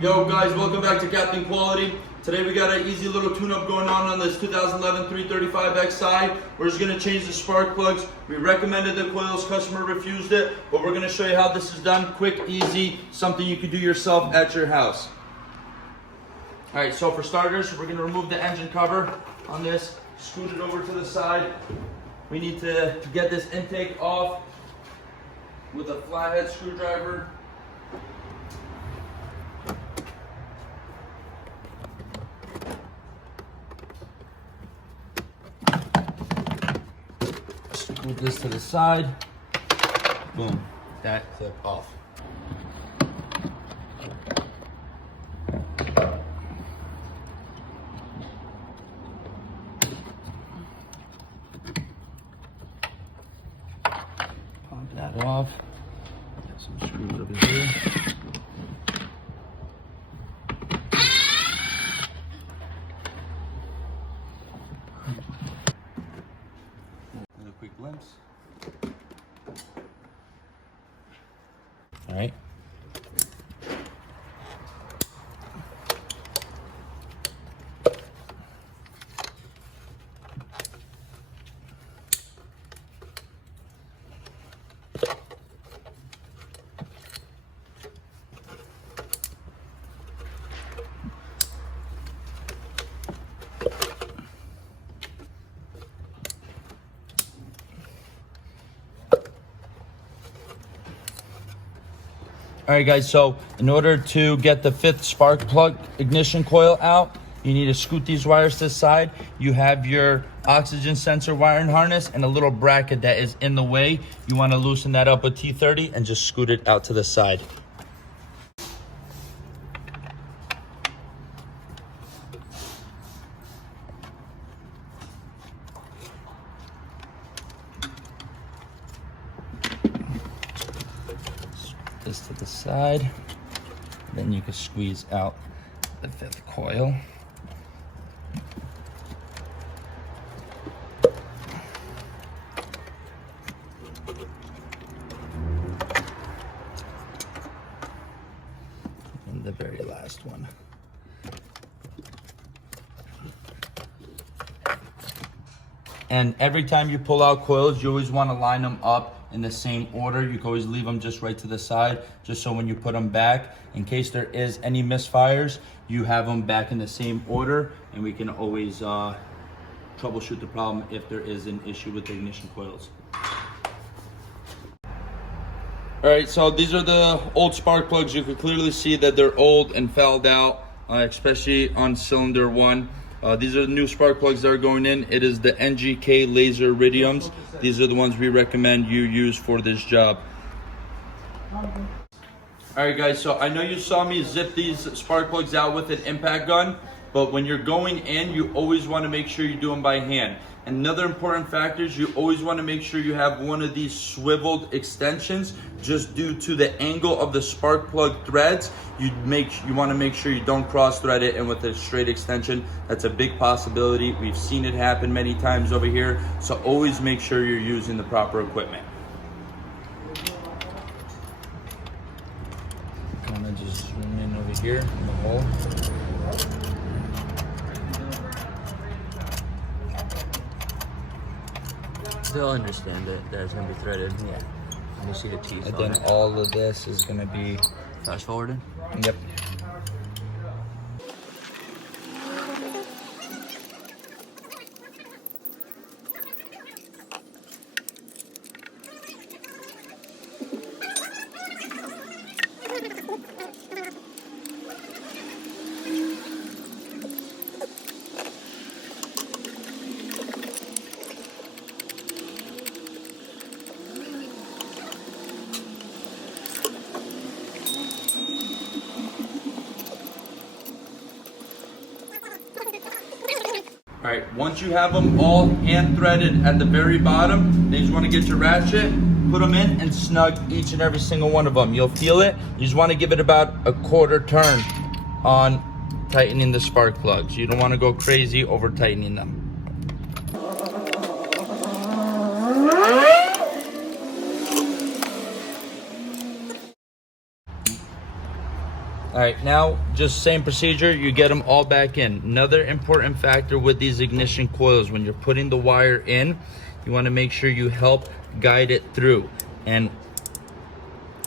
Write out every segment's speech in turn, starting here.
Yo guys, welcome back to Captain Quality. Today we got an easy little tune-up going on this 2011 335xi. We're just gonna change the spark plugs. We recommended the coils, customer refused it, but we're gonna show you how this is done. Quick, easy, something you can do yourself at your house. All right, so for starters, we're gonna remove the engine cover on this, scoot it over to the side. We need to get this intake off with a flathead screwdriver. Move this to the side. Boom. That clip off. Pop that off. Got some screws over here. Quick glimpse. All right. All right guys, so in order to get the 5th spark plug ignition coil out, you need to scoot these wires to the side. You have your oxygen sensor wiring harness and a little bracket that is in the way. You want to loosen that up with T30 and just scoot it out to the side. This to the side, then you can squeeze out the 5th coil. And the very last one. And every time you pull out coils, you always want to line them up in the same order. You can always leave them just right to the side, just so when you put them back, in case there is any misfires, you have them back in the same order, and we can always troubleshoot the problem if there is an issue with the ignition coils. All right, so these are the old spark plugs. You can clearly see that they're old and fouled out, especially on cylinder 1. These are the new spark plugs that are going in. It is the NGK laser iridiums. These are the ones we recommend you use for this job. All right guys, so I know you saw me zip these spark plugs out with an impact gun, but when you're going in, you always want to make sure you do them by hand. And another important factor is you always want to make sure you have one of these swiveled extensions, just due to the angle of the spark plug threads. You want to make sure you don't cross thread it, and with a straight extension, that's a big possibility. We've seen it happen many times over here, so always make sure you're using the proper equipment. Kind of just zoom in over here in the hole. They'll understand that it's going to be threaded. Yeah. And you see the teeth. And then all of this is going to be fast forwarded. Yep. All right, once you have them all hand threaded at the very bottom, then you just want to get your ratchet, put them in and snug each and every single one of them. You'll feel it. You just want to give it about a quarter turn on tightening the spark plugs. You don't want to go crazy over tightening them. All right, now just same procedure, you get them all back in. Another important factor with these ignition coils, when you're putting the wire in, you want to make sure you help guide it through. And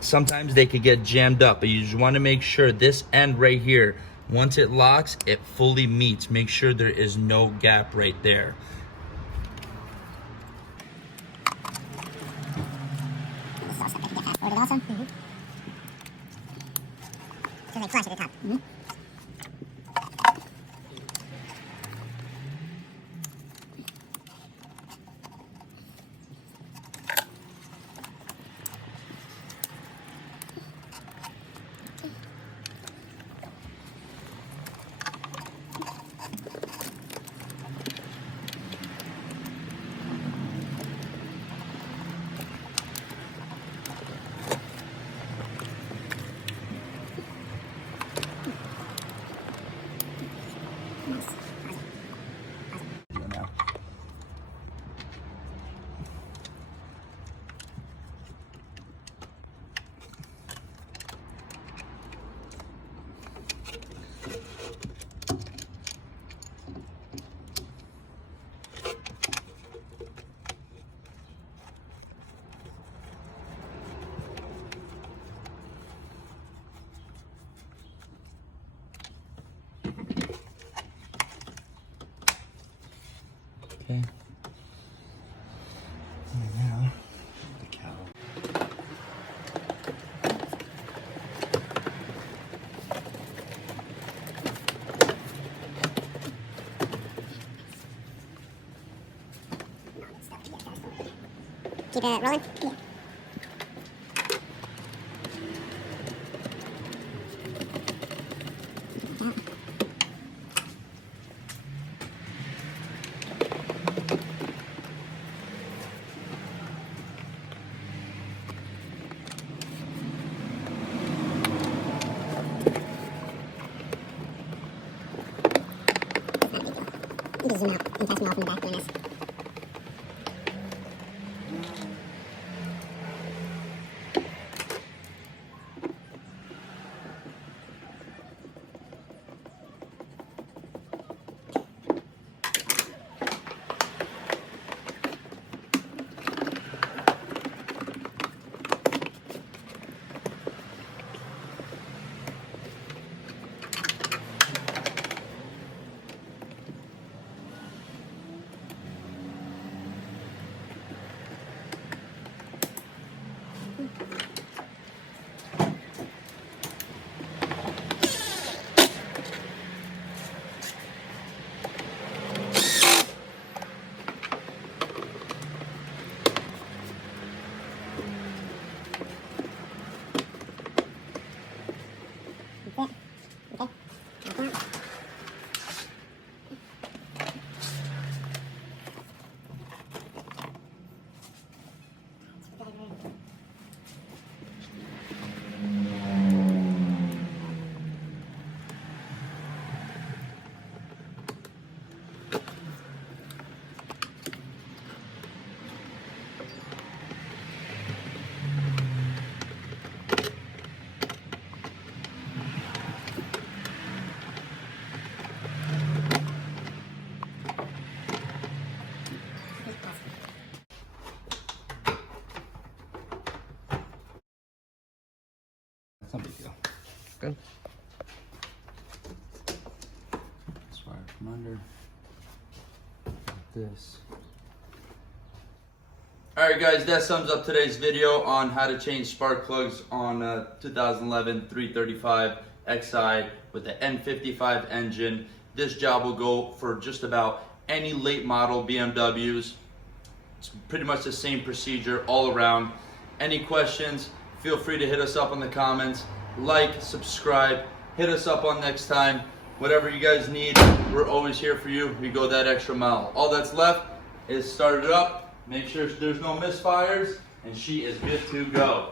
sometimes they could get jammed up, but you just want to make sure this end right here, once it locks, it fully meets. Make sure there is no gap right there. So they flush at the top. Okay. And now the cowl. Keep it rolling? Yeah. You can zoom out and test me off in the back doing this. It's no big deal. Good. Let's fire from under. Like this. Alright guys, that sums up today's video on how to change spark plugs on a 2011 335 Xi with the N55 engine. This job will go for just about any late model BMWs. It's pretty much the same procedure all around. Any questions, feel free to hit us up in the comments. Like, subscribe, hit us up on next time. Whatever you guys need, we're always here for you. We go that extra mile. All that's left is start it up, make sure there's no misfires, and she is good to go.